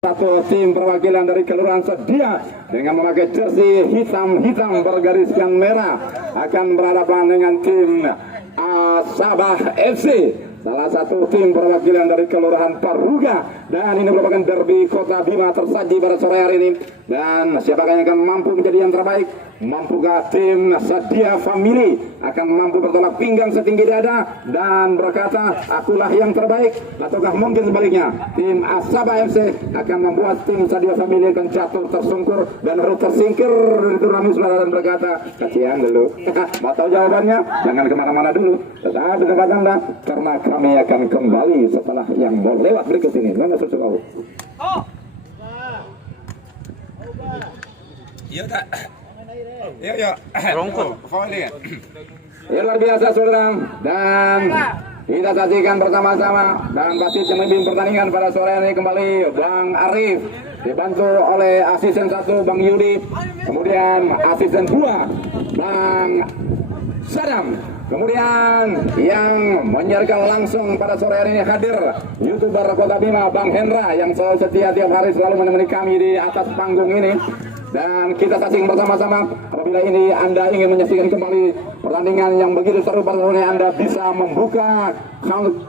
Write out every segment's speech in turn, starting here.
Satu tim perwakilan dari Kelurahan Sedia dengan memakai jersey hitam bergariskan merah akan berhadapan dengan tim Sabah FC, salah satu tim perwakilan dari Kelurahan Paruga, dan ini merupakan derby Kota Bima tersaji pada sore hari ini. Dan siapakah yang akan mampu menjadi yang terbaik? Mampukah tim Sedia Family akan mampu bertolak pinggang setinggi dada dan berkata akulah yang terbaik, ataukah mungkin sebaliknya tim Sabah FC akan membuat tim Sedia Family akan jatuh tersungkur dan harus tersingkir dari turnamen saudara dan berkata kasihan dulu. Mau tahu jawabannya? Jangan kemana-mana dulu, tetap di tempat Anda karena kami akan kembali setelah yang mau lewat berikut ini. Mana sesuatu? Iya tak? Iya. Rongkol. Ya, luar biasa saudara, dan kita saksikan bersama-sama dan pasti pemimpin pertandingan pada sore ini kembali Bang Arif dibantu oleh asisten 1 Bang Yudi, kemudian asisten 2 Bang Sadam, kemudian yang menyiarkan langsung pada sore hari ini hadir YouTuber Kota Bima Bang Hendra yang selalu setia tiap hari selalu menemani kami di atas panggung ini. Dan kita saksikan bersama-sama, apabila ini Anda ingin menyaksikan kembali pertandingan yang begitu seru pada sore, Anda bisa membuka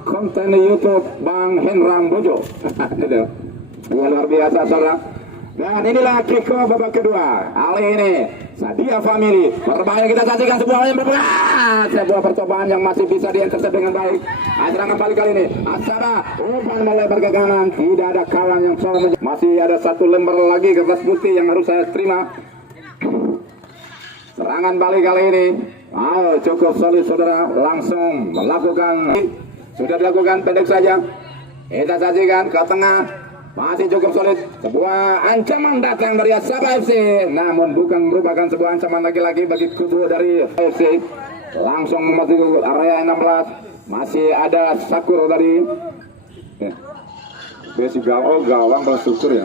konten YouTube Bang Hendra Bojo. Ya, luar biasa saudara. Dan inilah kick-off babak kedua. Kali ini Sedia Family berbahaya, kita saksikan sebuah percobaan yang masih bisa diintercept dengan baik. Serangan balik kali ini Asara umpan melebar ke kanan, tidak ada kawan yang selalu masih ada satu lembar lagi kertas putih yang harus saya terima. Serangan balik kali ini cukup solid saudara, langsung melakukan, sudah dilakukan pendek saja. Kita saksikan ke tengah, masih cukup solid. Sebuah ancaman datang dari Sabah FC, namun bukan merupakan sebuah ancaman lagi-lagi bagi kubu dari FC. Langsung memasuki area 16. Masih ada Sakur tadi. Basic gawang bersyukur ya.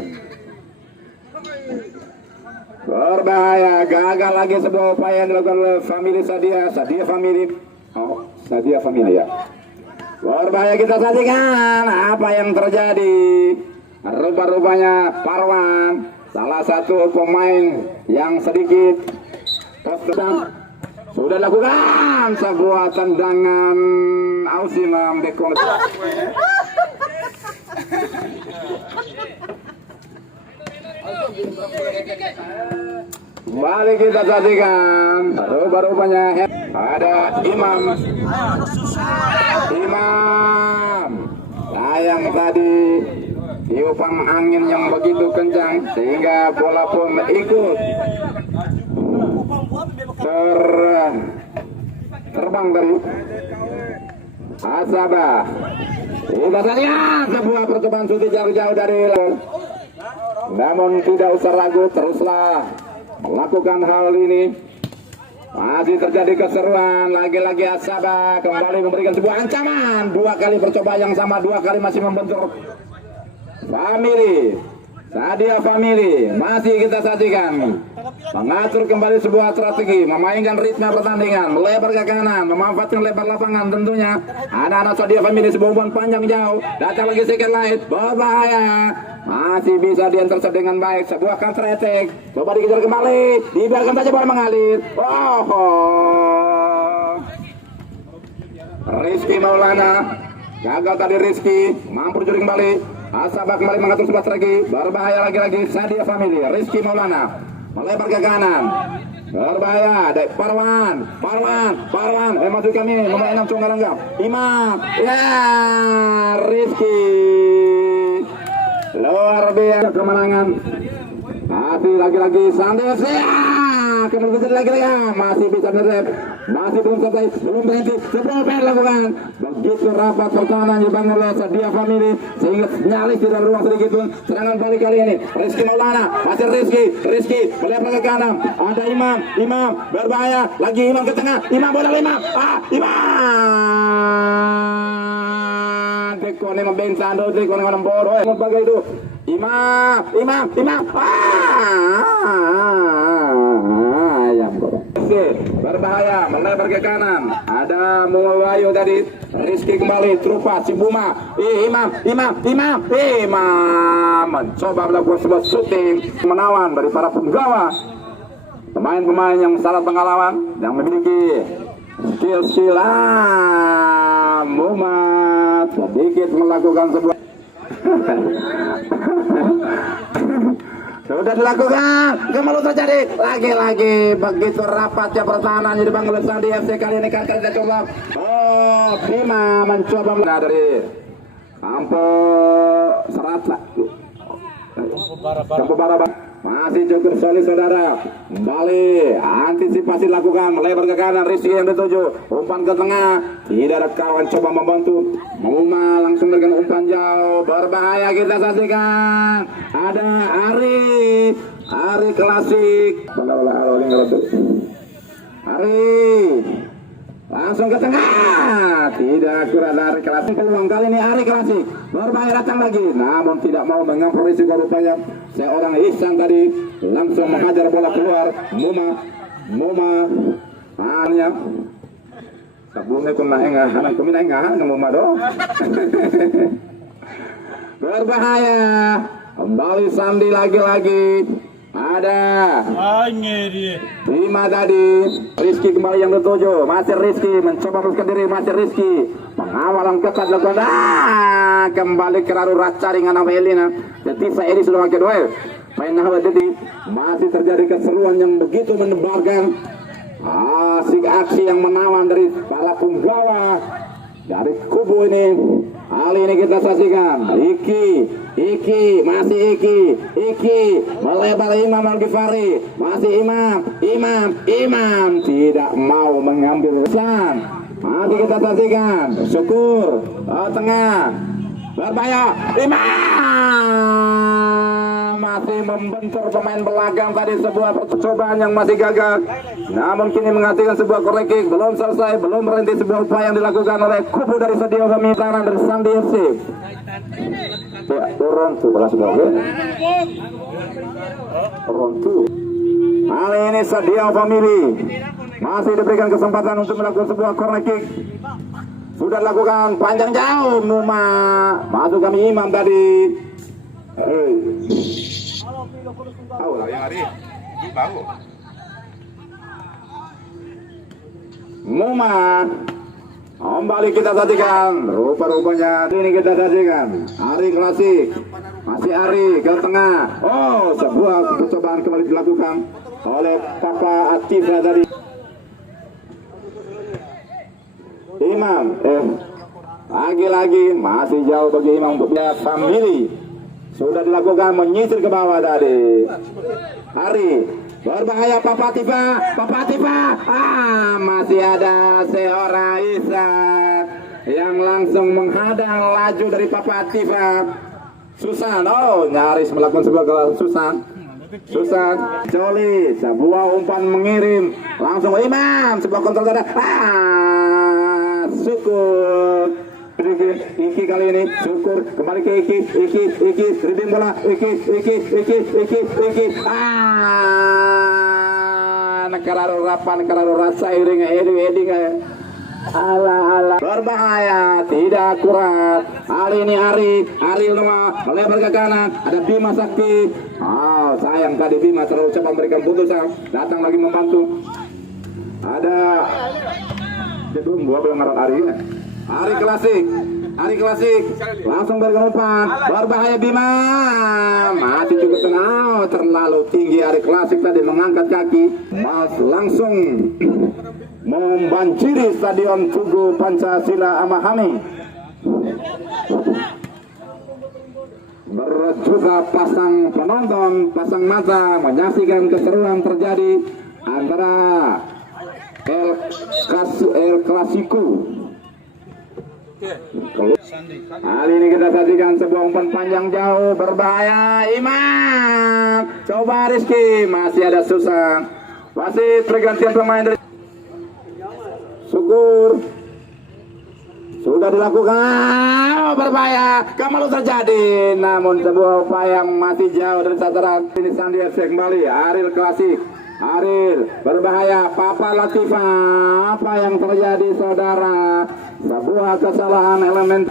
Berbahaya, gagal lagi sebuah upaya yang dilakukan oleh family Sedia Family. Sedia Family ya. Berbahaya, kita saksikan apa yang terjadi. Rupa-rupanya Parwan, salah satu pemain yang sedikit sudah lakukan sebuah tendangan Ausimam Dekon. Kembali kita saksikan rupa-rupanya ada Imam sayang tadi tiupan angin yang begitu kencang sehingga bola pun ikut terbang dari Sabah. Kita saksikan sebuah percobaan shooting jauh-jauh dari, namun tidak usah ragu, teruslah melakukan hal ini. Masih terjadi keseruan, lagi-lagi Sabah kembali memberikan sebuah ancaman. 2 kali percobaan yang sama, 2 kali masih membentur Family. Sedia Family masih kita saksikan mengatur kembali sebuah strategi, memainkan ritme pertandingan, melebar ke kanan, memanfaatkan lebar lapangan. Tentunya anak-anak Sedia Family sebuah umpan panjang jauh, datang lagi second light, berbahaya, masih bisa diintercept dengan baik. Sebuah counter attack, coba dikejar kembali, dibiarkan saja bola mengalir. Rizky Maulana gagal tadi. Rizky mampu dicuri kembali. Sabah kembali mengatur sebuah strategi, berbahaya lagi-lagi Sedia Family. Rizky Maulana melebar ke kanan, berbahaya dari Parwan, masuk kami nomor 6 Cunggarangga Imam, ya Rizky, luar biasa kemenangan. Masih lagi-lagi Sandes, kemudian lagi-lagi masih bisa nerep, masih belum selesai, belum berhenti, sebelum lakukan begitu rapat pertahanan dibangun oleh Sedia Family sehingga nyaris tidak beruang sedikit pun. Serangan balik kali ini Rizky Maulana, masih Rizky melebar ke kanan, ada Imam berbahaya lagi, Imam ke tengah, Imam bola Imam Dekone membensando, Dekone menembor, sebagai itu Imam ayam berbahaya melebar ke kanan, ada Mulwayo tadi Rizky kembali, Trupa, si Buma, Imam mencoba melakukan sebuah syuting menawan dari para penggawa. Pemain-pemain yang sangat pengalaman, yang memiliki skill Muhammad sedikit melakukan sebuah sudah dilakukan, kembali terjadi lagi-lagi begitu rapatnya pertahanan di Bang Sandi FC kali ini kan kita coba. Bima mencoba dari Kampo Serat Kampo Barabang masih cukup solid saudara. Kembali antisipasi lakukan, melebar ke kanan, Rizky yang dituju, umpan ke tengah, tidak ada kawan coba membantu. Muma langsung dengan umpan jauh, berbahaya kita saksikan. Ada Ari klasik. Ari langsung ke tengah, tidak kurang dari klasik. Peluang kali ini Ari klasik, berbahaya datang lagi, namun tidak mau mengambil risiko. Rupanya seorang Ihsan tadi langsung menghajar bola keluar. Muma hanya sebelumnya anak kuminah Muma do. Berbahaya, kembali Sandi lagi-lagi. Ada Bima tadi, Rizky kembali yang dituju, masih Rizky mencoba meluruskan diri, masih Rizky pengawalan ketat lakukan. Kembali ke darurat caringan Elina. Jadi saya ini sudah pakai duel. Main Nahwa Dedi, masih terjadi keseruan yang begitu menebarkan. Asik aksi yang menawan dari para penggawa dari kubu ini. Kali ini kita saksikan Iki masih Iki melebar Imam Al-Ghifari, masih Imam tidak mau mengambil kesan. Masih kita saksikan Syukur tengah berbahaya, Imam masih membentur pemain belakang tadi. Sebuah percobaan yang masih gagal, namun kini menghasilkan sebuah korekik. Belum selesai, belum berhenti sebuah upaya yang dilakukan oleh kubu dari Sedio Pemitaran dari Sandi FC. Ya, turun tuh balas bawah. Turun tuh. Kali ini Sedio Family masih diberikan kesempatan untuk melakukan sebuah corner kick. Sudah dilakukan panjang jauh, Muma masuk kami Imam tadi. Tahu lah yang hari baru. Muma kembali kita saksikan, rupa-rupanya ini kita saksikan Ari klasik, masih Ari ke tengah. Sebuah percobaan kembali dilakukan oleh Papa Atifa tadi. Imam lagi-lagi masih jauh bagi Imam untuk lihat Family. Sudah dilakukan menyisir ke bawah tadi. Hari berbahaya Papa Atifa. Masih ada seorang Ishak yang langsung menghadang laju dari Papa Atifa. Susan, nyaris melakukan sebuah gol. Susan, Joli, sebuah umpan mengirim langsung ke Imam, sebuah kontrol dada. Syukur. Iki kali ini Syukur kembali ke Iki dribbling bola, Iki. Kararo rasa iring ala berbahaya, tidak akurat. Hari ini Ari Luma melebar ke kanan, ada Bima Sakti. Sayang tadi Bima terlalu cepat memberikan putusan, datang lagi membantu. Ada belum ngarat Ari klasik langsung bergelombang, berbahaya Bima masih cukup tenang, terlalu tinggi. Ari klasik tadi mengangkat kaki, langsung membanjiri Stadion Tugu Pancasila Amahami. Berjuta pasang penonton, pasang mata menyaksikan keseruan terjadi antara El Clasico. Kali ini kita saksikan sebuah umpan panjang jauh, berbahaya Imam. Coba Rizky, masih ada Susan. Masih pergantian pemain dari Syukur. Sudah dilakukan, berbahaya, kembali terjadi. Namun sebuah upaya masih jauh dari sasaran. Ini Sandi FC kembali, Ariel Klasik Aril berbahaya. Papa Latifa, apa yang terjadi saudara? Sebuah kesalahan elemen.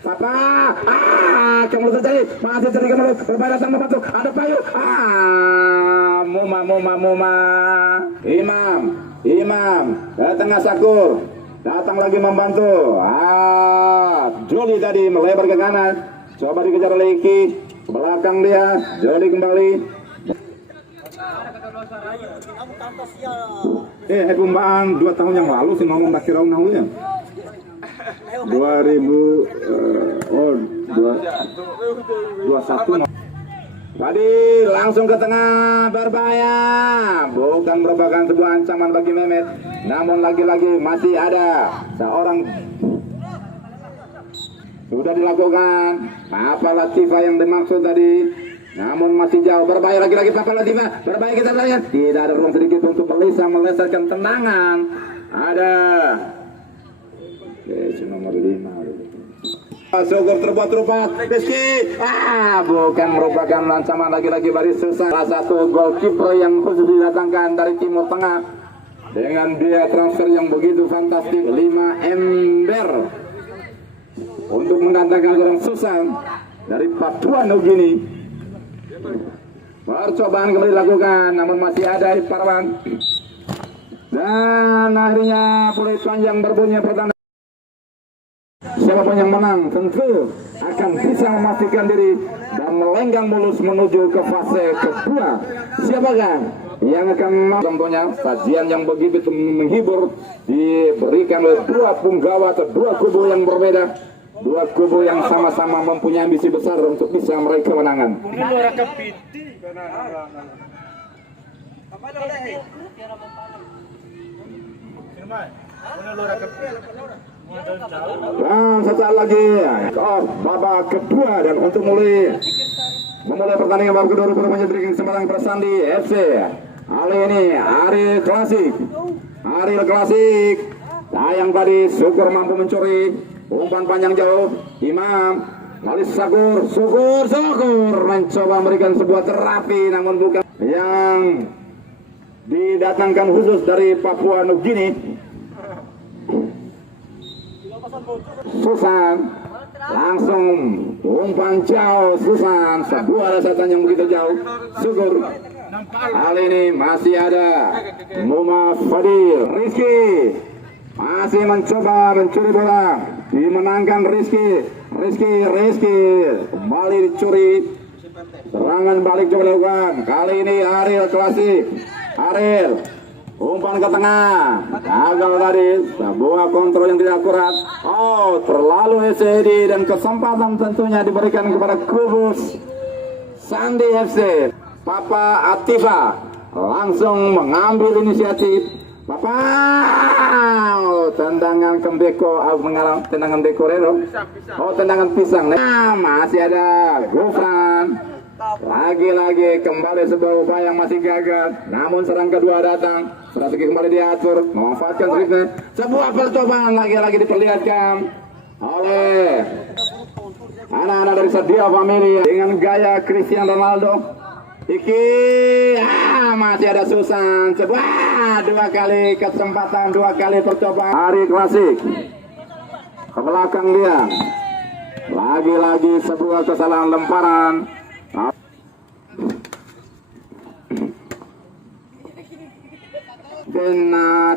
Papa, kemulut terjadi, masih terjadi kemulut. Berbahaya sang membantu. Ada Payu. Muma. Imam, tengah Sakur. Datang lagi membantu. Joli tadi melebar ke kanan. Coba dikejar oleh Iki. Ke belakang dia. Joli kembali. Pembaan 2 tahun yang lalu sih ngomong tak kira ya. 2021. Tadi langsung ke tengah, berbahaya. Bukan merupakan sebuah ancaman bagi Mehmet, namun lagi-lagi masih ada seorang. Sudah dilakukan Papa Latifa yang dimaksud tadi, namun masih jauh. Berbahaya lagi-lagi Papa Latifa. Berbahaya, kita lihat. Tidak ada ruang sedikit untuk Melisa melesetkan tendangan. Ada nomor 5. Syukur terbuat rupa Rizky. Bukan merupakan ancaman lagi-lagi baris susah. Salah satu goalkeeper yang khusus didatangkan dari Timur Tengah dengan biaya transfer yang begitu fantastis, 5 ember untuk mendatangkan orang Susan dari Papua Nugini. Percobaan kembali dilakukan, namun masih ada Parwan. Dan akhirnya peluit panjang berbunyi pertanda. Siapapun yang menang tentu akan bisa memastikan diri dan melenggang mulus menuju ke fase kedua. Siapakah yang akan tentunya sajian yang begitu menghibur diberikan oleh 2 punggawa atau 2 kubu yang berbeda, 2 kubu yang sama-sama mempunyai ambisi besar untuk bisa meraih kemenangan. Dan sesaat lagi babak kedua, dan untuk memulai pertandingan babak kedua rupanya diberikan kesempatan kepada Sandi FC. Kali ini Ariel Klasik. Sayang tadi Syukur mampu mencuri umpan panjang jauh. Imam kali Syukur mencoba memberikan sebuah terapi, namun bukan yang didatangkan khusus dari Papua Nugini. Susan langsung umpan jauh. Susan, sebuah rasatan yang begitu jauh. Syukur. Kali ini masih ada Muma Fadil. Rizky masih mencoba mencuri bola. Dimenangkan Rizky kembali dicuri. Serangan balik coba dilakukan. Kali ini Ariel Klasik. Umpan ke tengah, gagal tadi, sebuah kontrol yang tidak akurat. Terlalu SED, dan kesempatan tentunya diberikan kepada kubus Sandi FC. Papa Atifa langsung mengambil inisiatif. Tendangan Kembeko, mengarang tendangan Dekorero. Tendangan pisang. Masih ada Gufran. Lagi-lagi kembali sebuah upaya yang masih gagal, namun serang kedua datang. Strategi kembali diatur, memanfaatkan triknya. Sebuah percobaan lagi-lagi diperlihatkan oleh anak-anak dari Sadia Family dengan gaya Cristiano Ronaldo. Iki masih ada Susan. Sebuah 2 kali kesempatan, 2 kali percobaan. Ari Klasik ke belakang dia. Lagi-lagi sebuah kesalahan lemparan.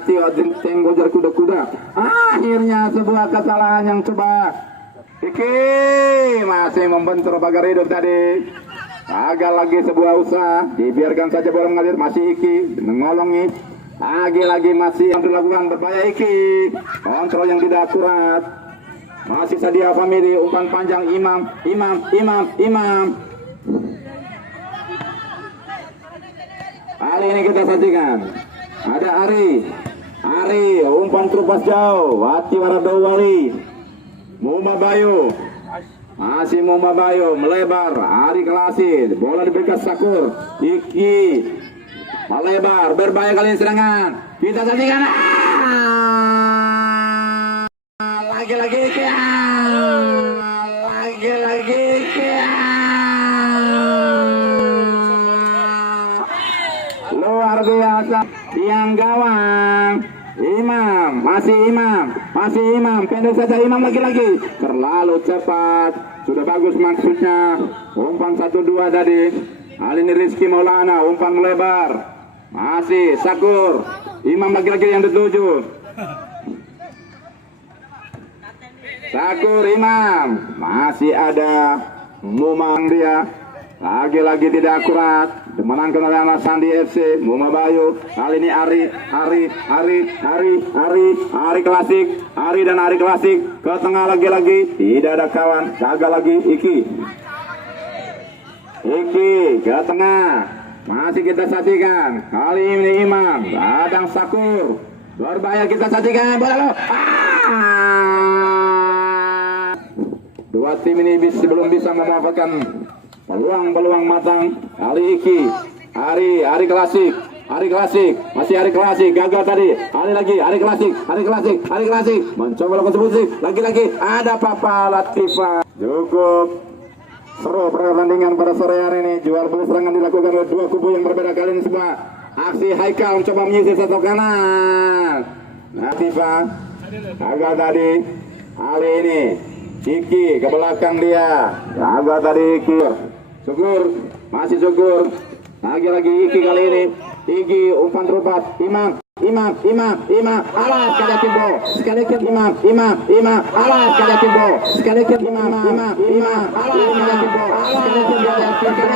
Tio tenggojar kuda-kuda. Akhirnya sebuah kesalahan yang coba Iki masih membentur pagar hidup tadi. Gagal lagi sebuah usaha, dibiarkan saja bola mengalir. Masih Iki mengolongi. Lagi-lagi masih yang dilakukan berbahaya Iki. Kontrol yang tidak akurat. Masih Sadia Family, umpan panjang Imam. Kali ini kita sajikan. Ada Ari, umpan terupas jauh. Wati Waradau Wali. Muma Bayu. Masih Muma Bayu melebar. Ari Klasik. Bola diberikan Sakur. Iki melebar. Berbahaya kali ini serangan. Kita sajikan. Lagi-lagi Iki. Lagi-lagi Iki. bisa tiang gawang. Imam, masih Imam, pendek saja Imam lagi-lagi, terlalu cepat, sudah bagus maksudnya, umpan 1-2 tadi, kali ini Rizky Maulana, umpan melebar, masih Sakur, Imam lagi-lagi yang dituju, Sakur Imam, masih ada Mumang dia, lagi-lagi tidak akurat, dimenangkan oleh anak Sandi FC, Muma Bayu, kali ini Ari klasik, Ari dan Ari klasik, ke tengah lagi-lagi, tidak ada kawan, gagal lagi, Iki ke tengah, masih kita sajikan, kali ini Imam, Dadang Sakur, berbahaya kita sajikan, bola lo, dua tim ini belum bisa memanfaatkan peluang matang. Kali Iki, Ari klasik, masih Ari klasik, gagal tadi. Ari klasik, mencoba lakukan sebut lagi-lagi ada Papa Latifa. Cukup seru pertandingan pada sore hari ini. Jual beli serangan dilakukan oleh dua kubu yang berbeda kali ini semua. Aksi Haikal mencoba menyisir satu kanan. Latifa gagal tadi. Kali ini Iki ke belakang dia, gagal tadi Iki. Syukur, masih Syukur, lagi-lagi Iki kali ini, Iki umpan terupat, Imam, alas kada timbo, sekali lagi Imam, alas kada timbo, sekali lagi Imam, alas kada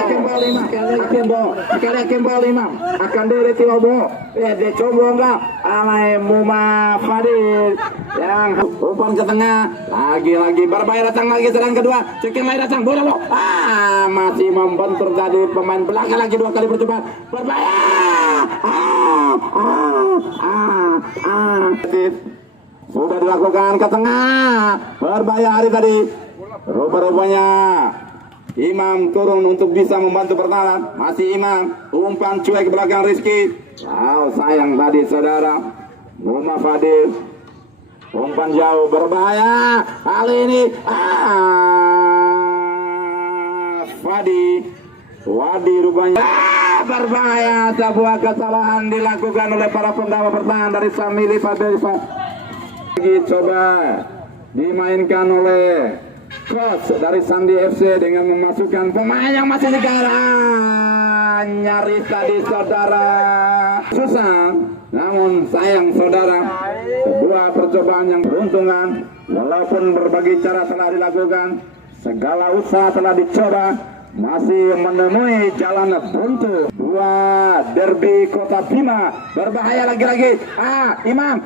timbo, sekali lagi Imam, akan dari Tiwabo, dia coba enggak, alai Muma Fadil, yang umpan ke tengah, lagi-lagi berbahaya datang lagi serang kedua, cekin lagi datang, bola lo, masih membentur tadi pemain belakang lagi dua kali bercoba, berbahaya, sudah dilakukan ke tengah, berbahaya Ari tadi, rupa-rupanya Imam turun untuk bisa membantu pertahanan, masih Imam, umpan cuek ke belakang Rizky, sayang tadi saudara, Muma Fadil, umpan jauh berbahaya, kali ini Wadi rupanya berbahaya, sebuah kesalahan dilakukan oleh para penggawa pertahanan dari Samili Fadil. Coba dimainkan oleh coach dari Sandi FC dengan memasukkan pemain yang masih negara, nyaris tadi saudara susah, namun sayang saudara, sebuah percobaan yang beruntungan, walaupun berbagai cara telah dilakukan, segala usaha telah dicoba, masih menemui jalan buntu. Dua derby Kota Bima, berbahaya lagi-lagi. Imam,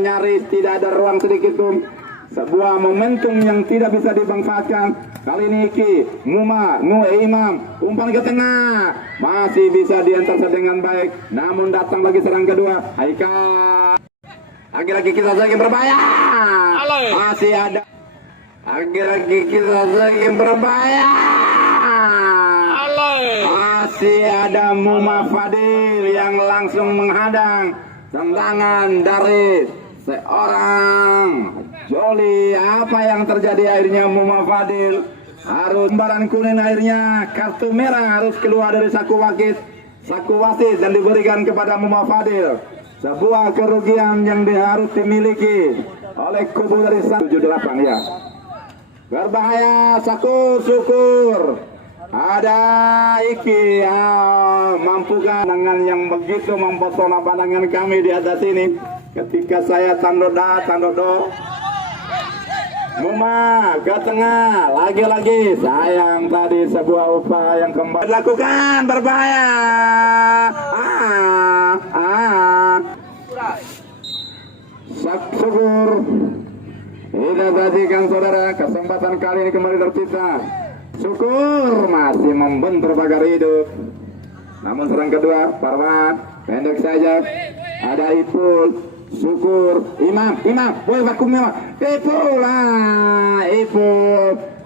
nyaris tidak ada ruang sedikit pun. Sebuah momentum yang tidak bisa dimanfaatkan. Kali ini Iki, Imam, umpan ke tengah, masih bisa diantar dengan baik. Namun datang lagi serang kedua, Haikal. Lagi-lagi kita lagi berbahaya. Masih ada. Lagi-lagi kita lagi berbahaya. Masih ada Muma Fadil yang langsung menghadang tendangan dari seorang Joli. Apa yang terjadi akhirnya Muma Fadil harus lembaran kuning, akhirnya kartu merah harus keluar dari saku wasit dan diberikan kepada Muma Fadil. Sebuah kerugian yang harus dimiliki oleh kubu dari 78 ya. Berbahaya Syukur. Ada Iki, mampukah dengan yang begitu mempesona pandangan kami di atas ini ketika saya tandodo Muma ke tengah, lagi-lagi sayang tadi sebuah upaya yang kembali dilakukan, berbahaya. Syukur. Kita sajikan saudara, kesempatan kali ini kembali tercipta. Syukur masih membentur pagar hidup. Namun serang kedua, Parwan pendek saja. Ada Ipul, Syukur, Imam, boy vakumnya, Ipul.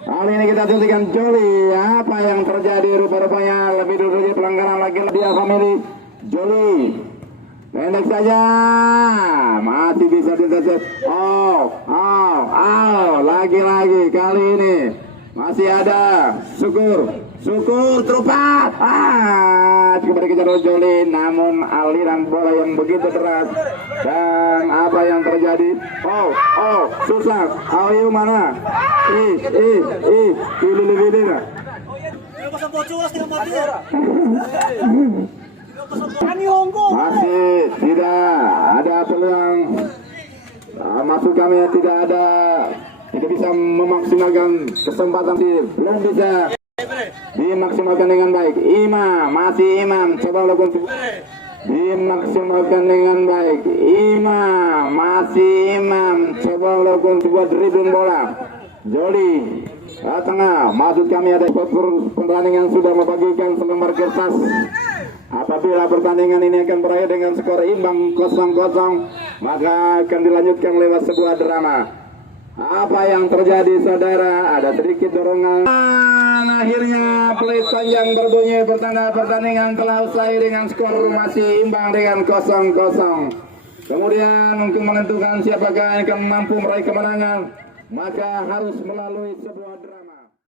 Kali ini kita saksikan Joli. Apa yang terjadi rupa-rupanya lebih dulu pelanggaran lagi dia family Joli. Pendek saja, masih bisa didetek. Lagi-lagi kali ini masih ada Syukur. Syukur terupat. Kembali kejar oleh Joli, namun aliran bola yang begitu deras. Dan apa yang terjadi? Susah. Ayo mana? Pilih. Masih tidak ada peluang. Masuk kami tidak bisa memaksimalkan kesempatan, belum bisa dimaksimalkan dengan baik. Imam coba lakukan dimaksimalkan dengan baik. Imam coba lakukan sebuah dribbling bola. Joli tengah, maksud kami ada pertandingan sudah membagikan selembar kertas. Apabila pertandingan ini akan berakhir dengan skor imbang 0-0, maka akan dilanjutkan lewat sebuah drama. Apa yang terjadi saudara? Ada sedikit dorongan. Akhirnya peluit panjang berbunyi, pertanda pertandingan telah usai dengan skor masih imbang dengan 0-0. Kemudian untuk menentukan siapakah yang akan mampu meraih kemenangan, maka harus melalui sebuah drama.